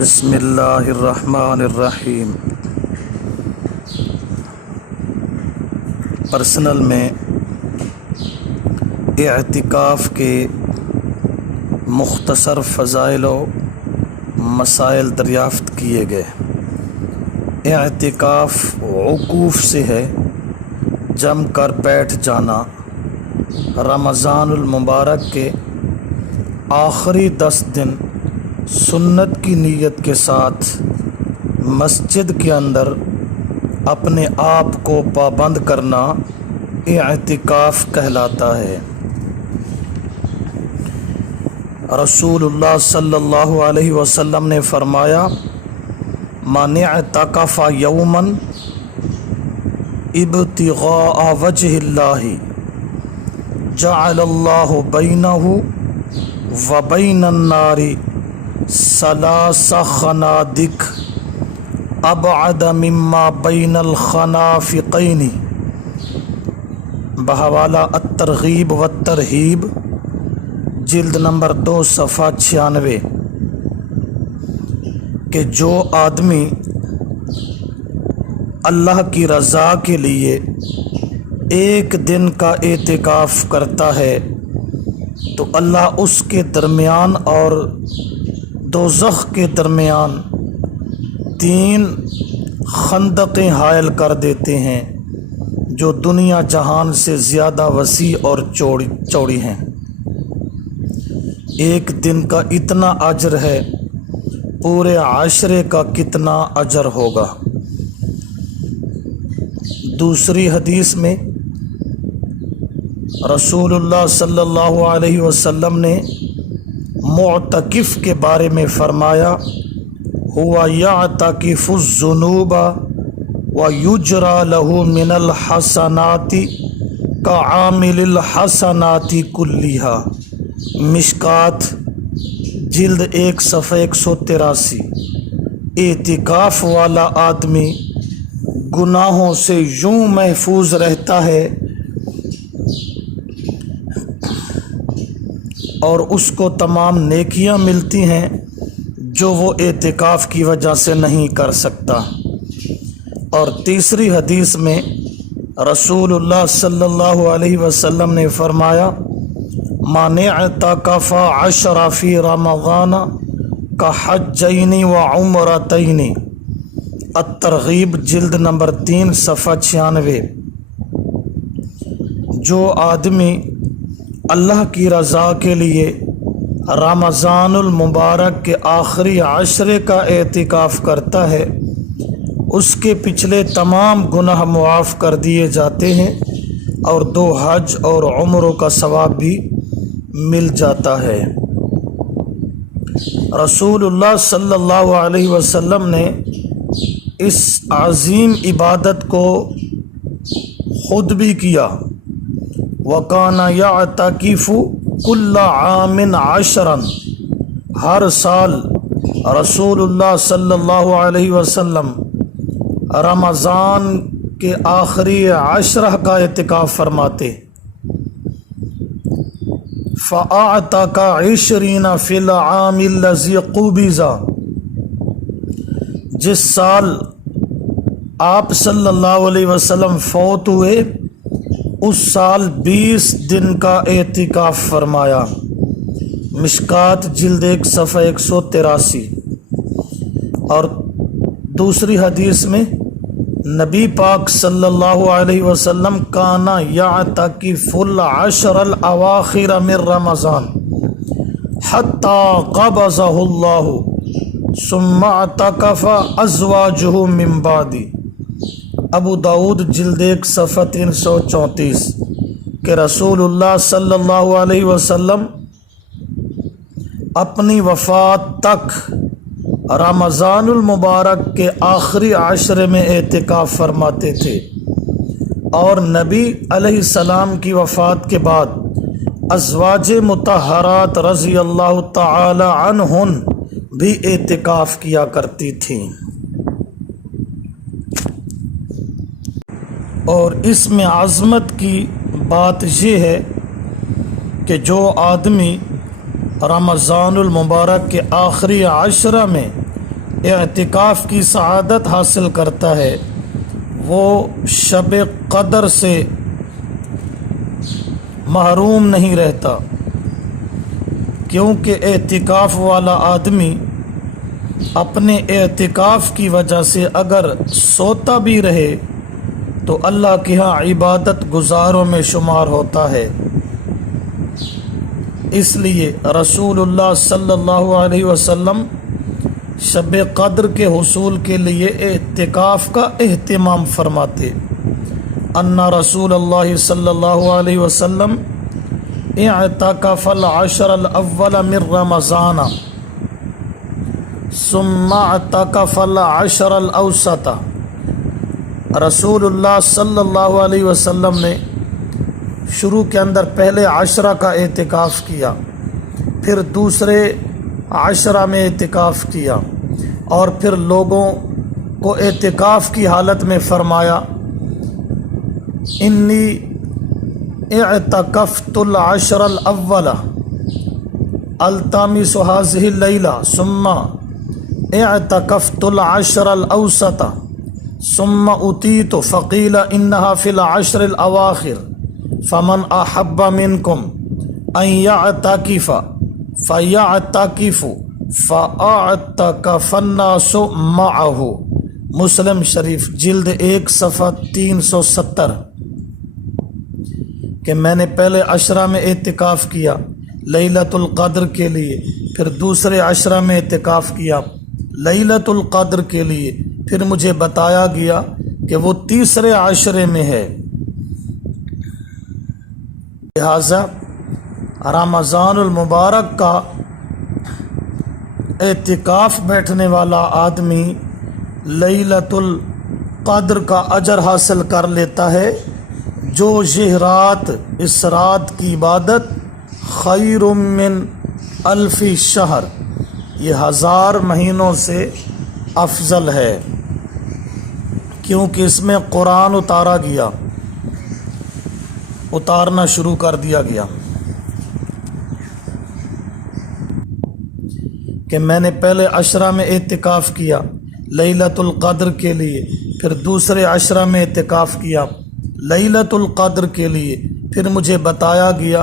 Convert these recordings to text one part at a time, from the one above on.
بسم اللہ الرحمن الرحیم۔ پرسنل میں اعتکاف کے مختصر فضائل و مسائل دریافت کیے گئے۔ اعتکاف عکوف سے ہے، جم کر بیٹھ جانا۔ رمضان المبارک کے آخری 10 دن سنت کی نیت کے ساتھ مسجد کے اندر اپنے آپ کو پابند کرنا اعتکاف کہلاتا ہے۔ رسول اللہ صلی اللہ علیہ وسلم نے فرمایا، من اعتکف یوما ابتغاء وجہ اللہ جعل اللہ بینہ وبین النار ثلاث خنادق ابعد مما بین الخنافقین۔ بحوالہ الترغیب والترہیب، جلد نمبر 2 صفحہ 96، کہ جو آدمی اللہ کی رضا کے لیے ایک دن کا اعتکاف کرتا ہے تو اللہ اس کے درمیان اور دوزخ کے درمیان 3 خندقیں حائل کر دیتے ہیں جو دنیا جہان سے زیادہ وسیع اور چوڑی ہیں۔ ایک دن کا اتنا اجر ہے، پورے عشرے کا کتنا اجر ہوگا۔ دوسری حدیث میں رسول اللہ صلی اللہ علیہ وسلم نے معتکف کے بارے میں فرمایا، ہوا یعتکف الذنوب ویجری لہ من الحسنات کعامل الحسنات کلیہا۔ مشکات جلد 1 صفحہ 183۔ اعتکاف والا آدمی گناہوں سے یوں محفوظ رہتا ہے اور اس کو تمام نیکیاں ملتی ہیں جو وہ اعتکاف کی وجہ سے نہیں کر سکتا۔ اور تیسری حدیث میں رسول اللہ صلی اللہ علیہ وسلم نے فرمایا، من اعتکف 10 فی رمضان کحجین وعمرتین۔ الترغیب جلد نمبر 3 صفحہ 96۔ جو آدمی اللہ کی رضا کے لیے رمضان المبارک کے آخری عشرے کا اعتکاف کرتا ہے، اس کے پچھلے تمام گناہ معاف کر دیے جاتے ہیں اور 2 حج اور عمروں کا ثواب بھی مل جاتا ہے۔ رسول اللہ صلی اللہ علیہ وسلم نے اس عظیم عبادت کو خود بھی کیا۔ وَكَانَ يَعْتَكِفُ كُلَّ عَامٍ 10۔ ہر سال رسول اللہ صلی اللہ علیہ وسلم رمضان کے آخری 10 کا اعتکاف فرماتے۔ فَأَعْتَكَ 20 فِي الْعَامِ الَّذِي قُبِضَ۔ جس سال آپ صلی اللہ علیہ وسلم فوت ہوئے اس سال 20 دن کا اعتکاف فرمایا۔ مشکات جلد 1 صفحہ 183۔ اور دوسری حدیث میں نبی پاک صلی اللہ علیہ وسلم کانا یعتکف العشر الاواخر من رمضان حتی قبضہ اللہ ثم اعتکف ازواجہ من بعدی۔ ابو داؤد جلد 1 صفحہ 334، کہ رسول اللہ صلی اللہ علیہ وسلم اپنی وفات تک رمضان المبارک کے آخری عشرے میں اعتکاف فرماتے تھے، اور نبی علیہ السلام کی وفات کے بعد ازواج مطہرات رضی اللہ تعالی عنہن بھی اعتکاف کیا کرتی تھیں۔ اور اس میں عظمت کی بات یہ ہے کہ جو آدمی رمضان المبارک کے آخری عشرہ میں اعتکاف کی سعادت حاصل کرتا ہے وہ شب قدر سے محروم نہیں رہتا، کیونکہ اعتکاف والا آدمی اپنے اعتکاف کی وجہ سے اگر سوتا بھی رہے تو اللہ کے ہاں عبادت گزاروں میں شمار ہوتا ہے۔ اس لیے رسول اللہ صلی اللہ علیہ وسلم شب قدر کے حصول کے لیے اعتکاف کا اہتمام فرماتے۔ ان رسول اللہ صلی اللہ علیہ وسلم اعتکف العشر الاول من رمضان ثم اعتکف العشر الاوسط۔ رسول اللہ صلی اللہ علیہ وسلم نے شروع کے اندر پہلے عشرہ کا اعتکاف کیا، پھر دوسرے عشرہ میں اعتکاف کیا، اور پھر لوگوں کو اعتکاف کی حالت میں فرمایا انی اعتکفت العشر الاول التمس هذه الليلة ثم اعتکفت العشر الاوسط ثم اتیت فقیل انها في العشر الاواخر فمن احب منكم ان يعتکف فيعتکف فاعتکف الناس معه۔ مسلم شریف جلد 1 صفحہ 370۔ کہ میں نے پہلے عشرہ میں اعتکاف کیا لیلۃ القدر کے لیے، پھر دوسرے عشرہ میں اعتکاف کیا لیلۃ القدر کے لیے، پھر مجھے بتایا گیا کہ وہ تیسرے عشرے میں ہے۔ لہذا رمضان المبارک کا اعتکاف بیٹھنے والا آدمی لیلۃ القدر کا اجر حاصل کر لیتا ہے، جو یہ رات، اس رات کی عبادت خیر من الف شہر، یہ 1000 مہینوں سے افضل ہے، کیونکہ اس میں قرآن اتارنا شروع کر دیا گیا۔ کہ میں نے پہلے عشرہ میں اعتکاف کیا لیلۃ القدر کے لیے، پھر دوسرے عشرہ میں اعتکاف کیا لیلۃ القدر کے لیے، پھر مجھے بتایا گیا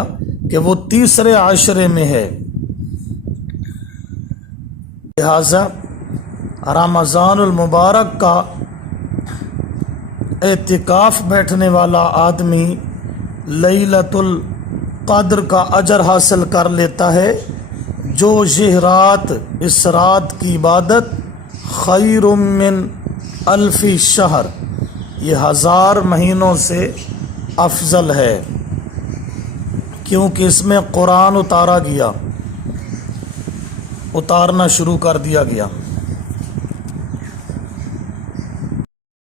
کہ وہ تیسرے عشرے میں ہے۔ لہذا رمضان المبارک کا اعتکاف بیٹھنے والا آدمی لیلۃ القدر کا اجر حاصل کر لیتا ہے، جو یہ رات، اس رات کی عبادت خیر من الف شہر، یہ 1000 مہینوں سے افضل ہے، کیونکہ اس میں قرآن اتارنا شروع کر دیا گیا۔